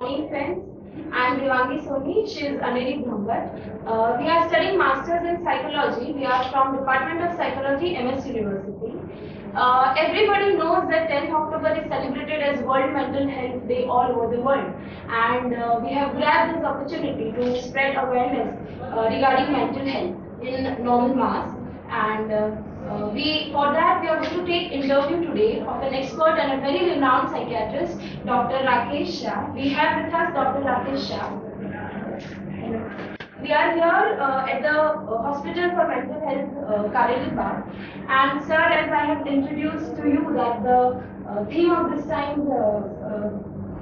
Morning, friends. I'm Devangi Soni. She is Aneri Bhambar. We are studying Masters in Psychology. We are from Department of Psychology, MS University. Everybody knows that 10th October is celebrated as World Mental Health Day all over the world, and we have grabbed this opportunity to spread awareness regarding mental health in normal mass. And for that we are going to take interview today of an expert and a very renowned psychiatrist, Dr. Rakesh Shah. We have with us Dr. Rakesh Shah. We are here at the Hospital for Mental Health, Kareli Bagh. And sir, as I have introduced to you that the theme of this time's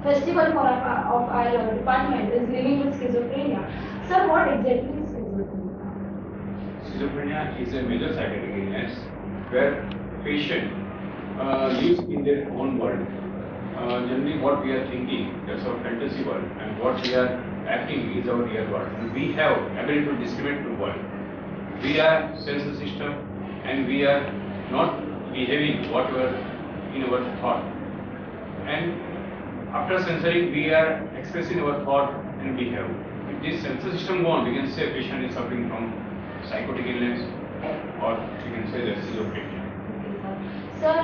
festival of our department is living with schizophrenia. Sir, what exactly is schizophrenia? Schizophrenia is a major psychiatric illness where patient lives in their own world. Generally, what we are thinking, that's our fantasy world, and what we are acting is our real world. And we have ability to discriminate the world. We are sense system, and we are not behaving whatever in our thought. And after censoring, we are expressing our thought and behave. If this sense system gone, we can say patient is suffering from psychotic illness, or we can say that schizophrenia. Sir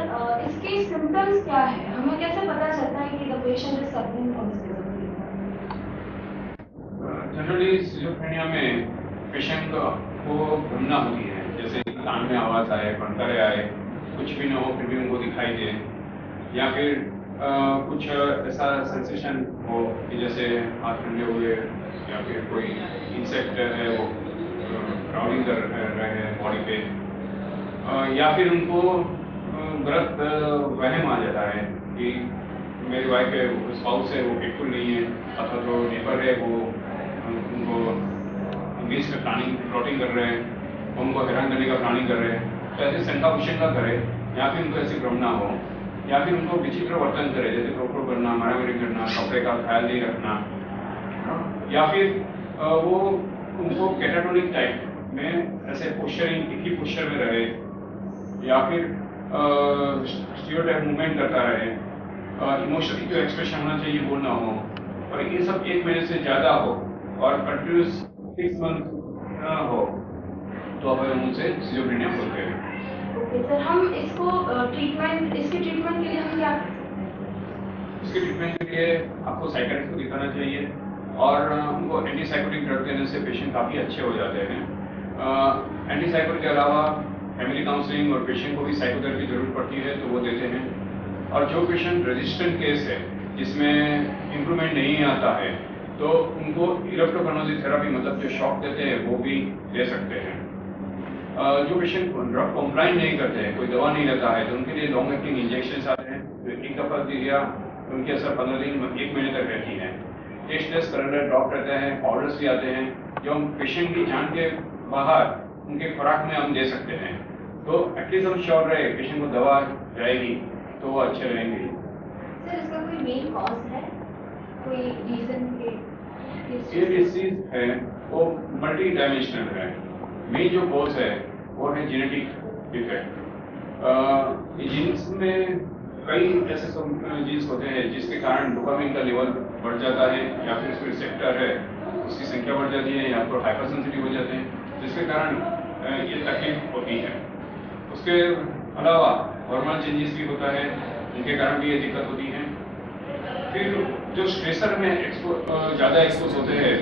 इसके symptoms क्या है? हमें कैसे पता चलता है कि the patient is suffering from schizophrenia? Generally schizophrenia में पेशेंट को भ्रमना होती है, जैसे कान में आवाज आए, फनकारे आए, कुछ भी न हो फिर भी उनको दिखाई दे, या फिर कुछ ऐसा सेंसेशन हो कि जैसे हाथ ठंडे हुए, या फिर कोई इंसेक्ट है वो क्राउडिंग कर रहे हैं बॉडी पे, या फिर उनको गलत वहम आ जाता है कि मेरी वाइफ है, स्पाउस है, वो बिल्कुल नहीं है, अथवा जो नेबर है वो उनको इंग्लिश में प्लानिंग कर रहे हैं, उनको हैरान करने का प्लानिंग कर रहे हैं, तो ऐसे शंका कुशंका करे, या फिर उनको ऐसी भ्रमना हो, या फिर उनको विचित्र वर्तन करे, जैसे क्रोक्रो करना, मारामारी करना, कपड़े का ख्याल नहीं रखना, या फिर वो उनको कैटाटोनिक टाइप में ऐसे पोस्चरिंग एक ही पोस्चर में रहे, या फिर स्टीरियोटाइप मूवमेंट करता रहे, इमोशनली जो एक्सप्रेशन होना चाहिए वो ना हो, और ये सब 1 महीने से ज़्यादा हो और कंटिन्यूस 6 मंथ ना हो, तो अब हम उनसे schizophrenia बोलते हैं। ओके सर, हम इसके ट्रीटमेंट के लिए हम क्या कर सकते हैं? इसके ट्रीटमेंट के लिए आपको साइकियाट्रिस्ट को दिखाना चाहिए, और उनको एंटीसाइकोटिक ड्रग देने से पेशेंट काफ़ी अच्छे हो जाते हैं। एंटीसाइकोटिक के अलावा फैमिली काउंसलिंग और पेशेंट को भी साइकोथेरेपी जरूरत पड़ती है तो वो देते हैं, और जो पेशेंट रेजिस्टेंट केस है जिसमें इम्प्रूवमेंट नहीं आता है तो उनको इलेक्ट्रोकार्डियोलॉजी थेरेपी मतलब जो शॉक देते हैं वो भी दे सकते हैं। जो पेशेंट ड्रग कॉम्प्लाइन नहीं करते हैं, कोई दवा नहीं लेता है, तो उनके लिए लॉन्ग एक्टिंग इंजेक्शन आते हैं, एक दफा दिया उनकी असर 15 दिन 1 महीने तक रहती है। टेस्ट करंडर ड्रॉप रहते हैं, पाउडर्स भी आते हैं जो हम पेशेंट की जान के बाहर उनके खुराक में हम दे सकते हैं, तो एटलीस्ट हम श्योर रहे पेशेंट को दवा जाएगी तो वो अच्छे रहेंगे। सर इसका कोई मेन कॉज है, कोई रीजन के? ये डिसीज है वो मल्टी डायमेंशनल है। मेन जो कॉज है वो है जेनेटिक डिफेक्ट। जीन्स में कई ऐसे जीन्स होते हैं जिसके कारण डोपामिन का लेवल बढ़ जाता है, या फिर उसमें रिसेप्टर है उसकी संख्या बढ़ जाती है, या फिर हाइपर सेंसिटिव हो जाते हैं, जिसके कारण ये तकलीफ होती है। उसके अलावा हार्मोनल चेंजेस भी होता है, उनके कारण भी ये दिक्कत होती है। फिर जो स्ट्रेसर में ज़्यादा एक्सपोज होते हैं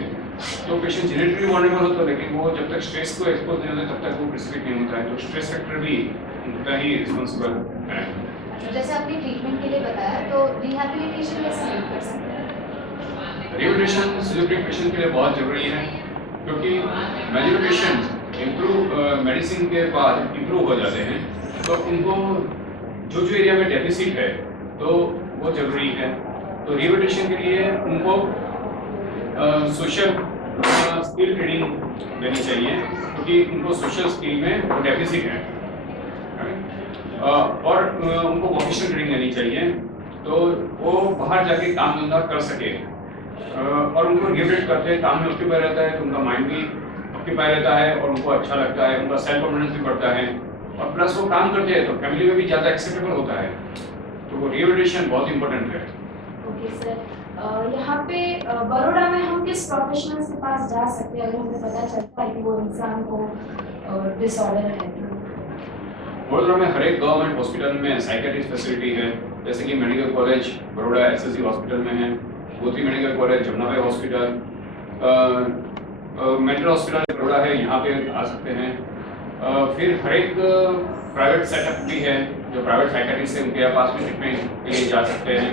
तो पेशेंट जेनेटिकली वल्नरेबल होता है, लेकिन वो जब तक स्ट्रेस को एक्सपोज नहीं होते तब तक वो प्रेसिपिट नहीं होता है, तो स्ट्रेस फैक्टर भी उनका ही रिस्पॉन्सिबल है। जैसे आपने ट्रीटमेंट के लिए बताया, तो रिहैबिलिटेशन कैसे हेल्प कर सकते हैं? रिहैबिलिटेशन schizophrenic पेशेंट के लिए बहुत जरूरी है, क्योंकि मेजॉरिटी पेशेंट इम्प्रूव मेडिसिन के बाद इम्प्रूव हो जाते हैं, तो उनको जो एरिया में डेफिसिट है तो वो जरूरी है। तो रिहैबिलिटेशन के लिए उनको सोशल स्किल ट्रेनिंग देनी चाहिए, क्योंकि उनको सोशल स्किल में वो डेफिसिट है, और उनको वोकेशनल ट्रेनिंग देनी चाहिए तो वो बाहर जाके काम धंधा कर सके, और उनको रिहैबिलिटेट करते हैं, काम में ऑक्यूपाई रहता है तो उनका माइंड भी ऑक्यूपाई रहता है और उनको अच्छा लगता है, उनका सेल्फ कॉन्फिडेंस भी बढ़ता है, और प्लस वो काम करते हैं तो फैमिली में भी ज़्यादा एक्सेप्टेबल होता है, तो वो रिहैबिलिटेशन बहुत इंपॉर्टेंट है। ओके सर, यहाँ पे बड़ौदा में हम किस प्रोफेशनल्स के पास जा सकते हैं अगर हमें पता चलता है कि वो इंसान को डिसऑर्डर है? वडोदरा में हर एक गवर्नमेंट हॉस्पिटल में साइकेट्रिस्ट फैसिलिटी है, जैसे कि medical college Baroda SSC hospital में है, Gotri medical college Jamunabai hospital, mental hospital Baroda है, यहाँ पे आ सकते हैं। फिर हर एक प्राइवेट सेटअप भी है, जो प्राइवेट साइकेट्रिस्ट है उनके पास भी ट्रीटमेंट के लिए जा सकते हैं।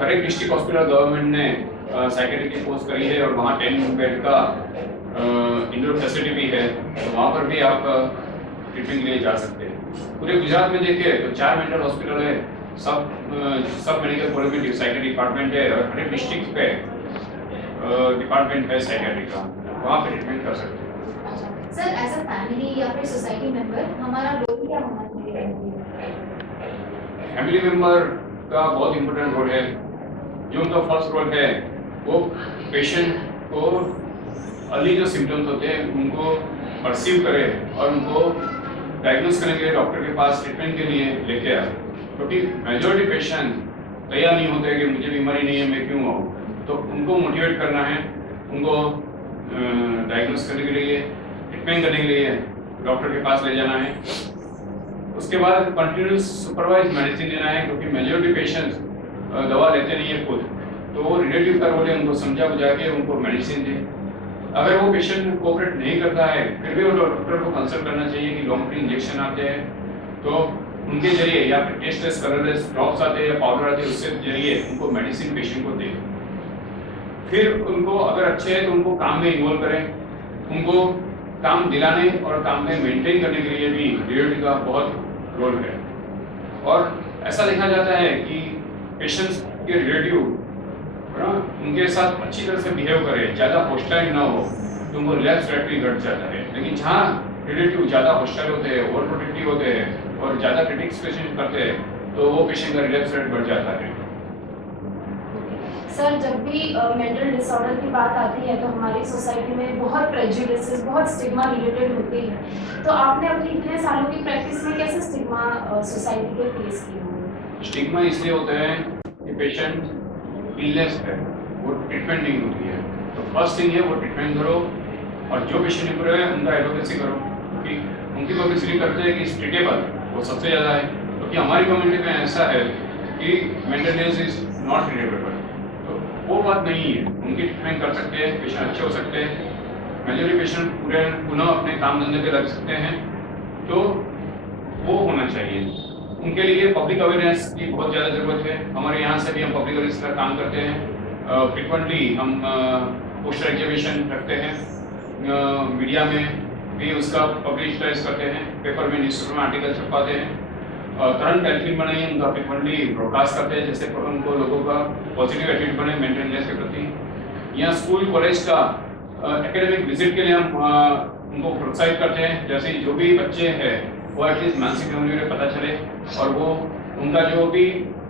हर एक डिस्ट्रिक्ट हॉस्पिटल गवर्नमेंट ने साइकेट्रिक की कोर्स करी है और वहाँ 10 बेड का इंडोर फैसिलिटी भी है, तो वहाँ पर भी आप ट्रीटमेंट के लिए जा सकते हैं। पूरे गुजरात में देखिए तो 4 मेंटल हॉस्पिटल है, सब मेडिकल कॉलेज में साइकेट्रिक डिपार्टमेंट है और हर एक डिस्ट्रिक्ट पे डिपार्टमेंट है साइकेट्रिक का, वहाँ पे ट्रीटमेंट कर सकते हैं। सर एज अ फैमिली या फिर सोसाइटी मेंबर हमारा रोल क्या होना चाहिए? फैमिली मेंबर का बहुत इंपॉर्टेंट रोल है। जो उनका फर्स्ट रोल है वो पेशेंट को अर्ली जो सिम्टम्स होते हैं उनको परसीव करे और उनको डायग्नोस करने के लिए डॉक्टर के पास ट्रीटमेंट के लिए लेके आए, क्योंकि मेजॉरिटी पेशेंट तैयार नहीं होते कि मुझे बीमारी नहीं है मैं क्यों आऊँ, तो उनको मोटिवेट करना है, उनको डायग्नोस करने के लिए ट्रीटमेंट करने के लिए डॉक्टर के पास ले जाना है। उसके बाद कंटिन्यूस सुपरवाइज मेडिसिन देना है, क्योंकि मेजॉरिटी पेशेंट्स दवा लेते नहीं है खुद, तो वो रिलेटिव का रोल है उनको समझा बुझा के उनको मेडिसिन दे। अगर वो पेशेंट कोऑपरेट नहीं करता है फिर भी वो डॉक्टर को कंसल्ट करना चाहिए कि लॉन्ग टर्म इंजेक्शन आते हैं तो उनके जरिए या फिर टेस्टलेस कलरलेस ड्रॉप्स आते हैं या पाउडर आते हैं उसके जरिए उनको मेडिसिन पेशेंट को दें। फिर उनको अगर अच्छे है तो उनको काम में इन्वॉल्व करें, उनको काम दिलाने और काम में मेंटेन करने के लिए भी रिलेटिव का बहुत रोल है। और ऐसा देखा जाता है कि पेशेंट्स के रिलेटिव उनके साथ अच्छी तरह से बिहेव करे, ज़्यादा हॉस्टाइल ना हो तो उनको रिलैप्स रेट भी घट जाता है। लेकिन जहाँ रिलेटिव ज़्यादा हॉस्टाइल होते हैं, ओवर प्रोटेक्टिव होते हैं और ज़्यादा क्रिटिक्स पेशेंट करते हैं तो वो पेशेंट का रिलैप्स रेट बढ़ जाता है। सर जब भी मेंटल डिसऑर्डर की बात आती है तो हमारी सोसाइटी में बहुत प्रेजुडिसेस, बहुत स्टिग्मा रिलेटेड होती है, तो आपने अपनी इतने सालों की प्रैक्टिस में कैसे स्टिग्मा सोसाइटी के फेस किया? स्टिग्मा इसलिए होता है कि पेशेंट इलनेस है, वो ट्रीटमेंट नहीं होती है, तो फर्स्ट थिंग है वो ट्रीटमेंट करो और जो पेशेंट इंप्रूव है उनका एडवोकेसी करो, क्योंकि उनकी पब्लिसिटी करते हैं कि ट्रीटेबल वो सबसे ज़्यादा है, क्योंकि हमारी कम्युनिटी में ऐसा है कि mental illness is not treatable, तो वो बात नहीं है। उनकी ट्रीटमेंट कर सकते हैं, पेशेंट अच्छे हो सकते हैं, मेजॉरिटी पेशेंट पूरे पुनः अपने काम धंधे पे लग सकते हैं, तो वो होना चाहिए। उनके लिए पब्लिक अवेयरनेस की बहुत ज़्यादा ज़रूरत है। हमारे यहाँ से भी हम पब्लिक अवेयरनेस का काम करते हैं, फ्रिक्वेंटली हम पोस्टर एग्जीबिशन रखते हैं, मीडिया में भी उसका पब्लिश करते हैं, पेपर में न्यूज़पेपर में आर्टिकल छपवाते हैं, करंट कैल्कुलेट बनाई है उनका फ्रिक्वेंटली ब्रॉडकास्ट करते हैं, जैसे उनको लोगों का पॉजिटिव एटीट्यूड बने मेंटल इलनेस के प्रति। यहाँ स्कूल कॉलेज का एकेडमिक विजिट के लिए हम उनको प्रोत्साहित करते हैं, जैसे जो भी बच्चे हैं वो एटलीस्ट मानसिक बीमारी में पता चले और वो उनका जो भी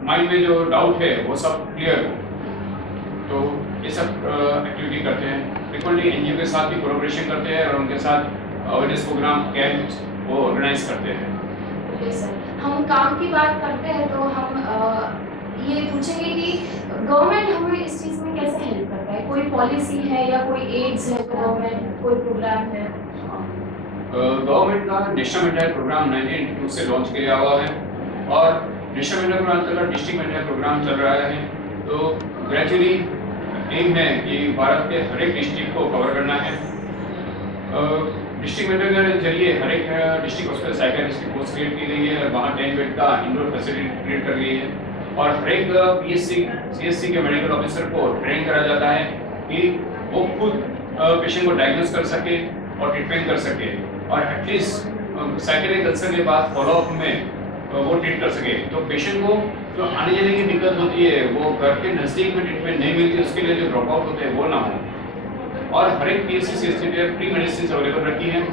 माइंड में जो डाउट है वो सब क्लियर हो, तो ये सब एक्टिविटी करते हैं। फ्रिक्वेंटली एनजीओ के साथ भी कोलैबोरेशन करते हैं और उनके साथ अवेयरनेस प्रोग्राम कैंप्स वो ऑर्गेनाइज करते हैं। ओके सर, हम काम की बात करते हैं तो हम ये पूछेंगे कि गवर्नमेंट हमें इस चीज़ में कैसे हेल्प करता है? कोई पॉलिसी है या कोई एड्स है गवर्नमेंट, कोई प्रोग्राम है? गवर्नमेंट का नेशनल मेंटल हेल्थ प्रोग्राम 1982 से लॉन्च किया हुआ है और नेशनल मेंटल प्रोग्राम अंतर्गत डिस्ट्रिक्ट मेंटल हेल्थ प्रोग्राम चल रहा है, तो ग्रेजुअली एम है कि भारत के हर एक डिस्ट्रिक्ट को कवर करना है। डिस्ट्रिक्ट मेंटल के जरिए हर एक डिस्ट्रिक्ट हॉस्पिटल साइकियाट्रिस्ट की पोस्ट क्रिएट की गई है और वहाँ 10 बेड का इंडोर फैसिलिटी क्रिएट कर गई है और हर एक पीएससी सीएससी के मेडिकल ऑफिसर को ट्रेन करा जाता है कि वो खुद पेशेंट को डायग्नोस कर सके और ट्रीटमेंट कर सके और एटलीस्ट साइकियाट्रिक कंसर्न के बाद फॉलोअप में वो ट्रीट कर सके, तो पेशेंट को जो आने जाने की दिक्कत होती है वो घर के नज़दीक में ट्रीटमेंट नहीं मिलती, उसके लिए जो ड्रॉप आउट होते हैं वो ना हो। और हर एक पीएससी सीएससी पे फ्री मेडिसिन अवेलेबल रखी हैं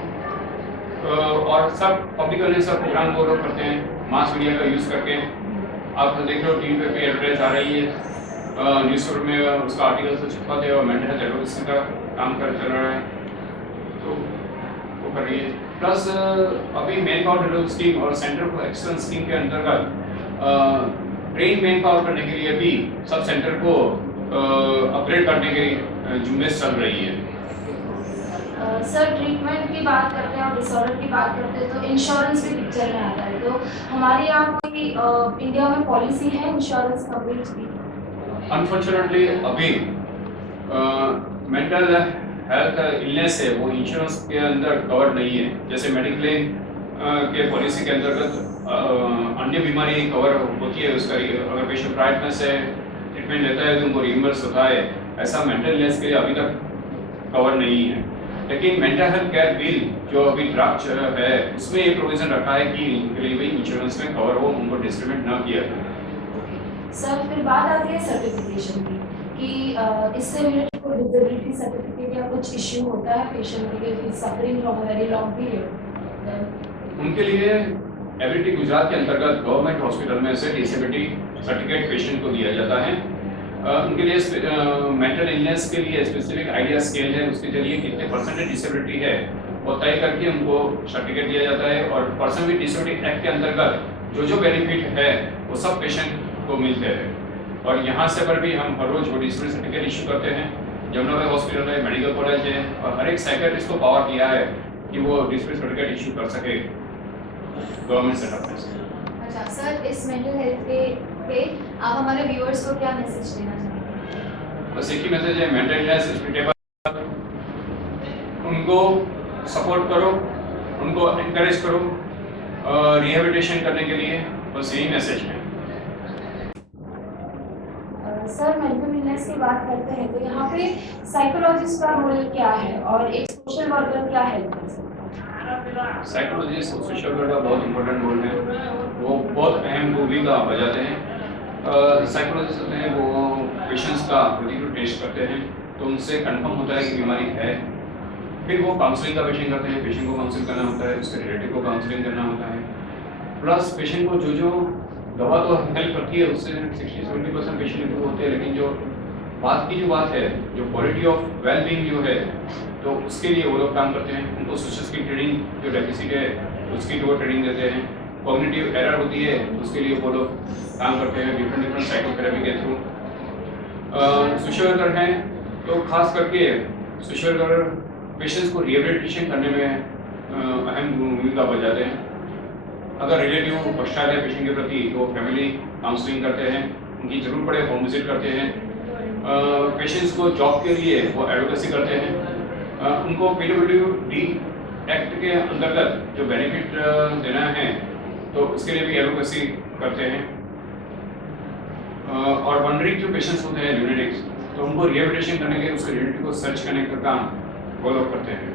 और सब पब्लिक अवेयरनेस का प्रोग्राम वो लोग करते हैं मास मीडिया का यूज़ करके। आप देख लो टीवी पे एड्रेस आ रही है, न्यूज़पेपर में उसका आर्टिकल से छपाते हैं और मेंटल हेल्थ एडवोकेसी का काम कर चल रहा है, तो वो कर रही है। प्लस अभी मैन पावर डेवलपमेंट स्कीम और सेंटर फॉर एक्सीलेंस स्कीम के अंतर्गत ट्रेन मैन पावर करने के लिए भी सब सेंटर को अपग्रेड करने की जुम्मेश चल रही है। सर ट्रीटमेंट की बात करते हैं और डिसऑर्डर की बात करते हैं तो इंश्योरेंस भी पिक्चर में आता है, तो हमारे यहाँ कोई इंडिया में पॉलिसी है इंश्योरेंस कवरेज की? अनफॉर्चुनेटली अभी मेंटल हेल्थ इलनेस है वो इंश्योरेंस के अंदर कवर नहीं है। जैसे मेडिक्लेम के पॉलिसी के अंतर्गत अन्य बीमारी कवर होती है उसका, अगर पेशेंट प्राइवेट में से ट्रीटमेंट लेता है तो उनको रिइंबर्स होता है, ऐसा मेंटल इलनेस के लिए अभी तक कवर नहीं है। लेकिन मेंटल हेल्थ केयर बिल जो अभी ड्राफ्ट है उसमें ये प्रोविजन रखा है कि इनके लिए भी इंश्योरेंस में कवर हो, उनको डिस्क्रिमिनेट न किया जाए। सर फिर बात आती है सर्टिफिकेशन की कि इससे रिलेटेड कोई डिसेबिलिटी सर्टिफिकेट या कुछ इश्यू होता है पेशेंट के लिए suffering from a very long period? उनके लिए एबिलिटी गुजरात के अंतर्गत गवर्नमेंट हॉस्पिटल में से डिसेबिलिटी सर्टिफिकेट पेशेंट को दिया जाता है। उनके लिए मेंटल इलनेस के लिए स्पेसिफिक आइडिया स्केल है, उसके जरिए कितने परसेंटेज डिसेबिलिटी है वो तय करके उनको सर्टिफिकेट दिया जाता है। और पर्सन विद डिसेबिलिटी एक्ट के अंतर्गत जो बेनिफिट है वो सब पेशेंट को मिलते हैं। और यहाँ से पर भी हम हर रोज वो डिसेबिलिटी सर्टिफिकेट इशू करते हैं। जमुनाबाई हॉस्पिटल है, मेडिकल कॉलेज है और हर एक साइकियाट्रिस्ट को पावर दिया है कि वो डिसेबिलिटी सर्टिफिकेट इशू कर सके गवर्नमेंट सेटअप में से। अच्छा सर, इस मेंटल हेल्थ पे आप हमारे व्यूअर्स को क्या मैसेज देना चाहेंगे? बस एक ही मैसेज है, मेंटल इलनेस इज ट्रीटेबल, उनको सपोर्ट करो, उनको एनकरेज करो रिहेबिलिटेशन करने के लिए, बस यही मैसेज है। सर मेंटल इलनेस की बात करते हैं तो यहाँ पे साइकोलॉजिस्ट का रोल क्या है और एक सोशल वर्कर क्या हेल्प कर सकता है? साइकोलॉजिस्ट और सोशल वर्कर का बहुत इंपॉर्टेंट रोल है, वो बहुत अहम भूमिका बजाते हैं। साइकोलॉजिस्ट होते हैं वो पेशेंट्स का एटीट्यूड टेस्ट करते हैं, तो उनसे कंफर्म होता है कि बीमारी है। फिर वो काउंसलिंग का पेशेंट करते हैं, पेशेंट को काउंसलिंग करना होता है, उसके रिलेटिव को काउंसलिंग करना होता है। प्लस पेशेंट को जो दवा तो हेल्प करती है उससे 60-70% पेशेंट इंप्रूव होते हैं, लेकिन जो बात है, जो क्वालिटी ऑफ वेल बीइंग जो है, तो उसके लिए वो लोग काम करते हैं। उनको सोशल स्किल ट्रेनिंग जो डेफिसिट है उसकी वो ट्रेनिंग देते हैं। कॉग्निटिव एरर होती है उसके लिए वो लोग काम करते हैं डिफरेंट साइकोथेरेपी के थ्रू। सोशल वर्कर हैं तो खास करके सोशल वर्कर पेशेंट्स को रिहेबिलिटेशन करने में अहम भूमिका बजाते हैं। अगर रिलेटिव पश्चात है पेशेंट के प्रति तो फैमिली काउंसलिंग करते हैं, उनकी जरूरत पड़े होम विजिट करते हैं। पेशेंट्स को जॉब के लिए वो एडवोकेसी करते हैं। उनको PWD एक्ट के अंतर्गत जो बेनिफिट देना है तो उसके लिए भी एडवोकेसी करते हैं। और वंडरिंग जो पेशेंट्स होते हैं ल्यूनेटिक्स, तो उनको रिहेबिलिटेशन करने के उसके रिलेटिव को सर्च करने का काम वो लोग करते हैं।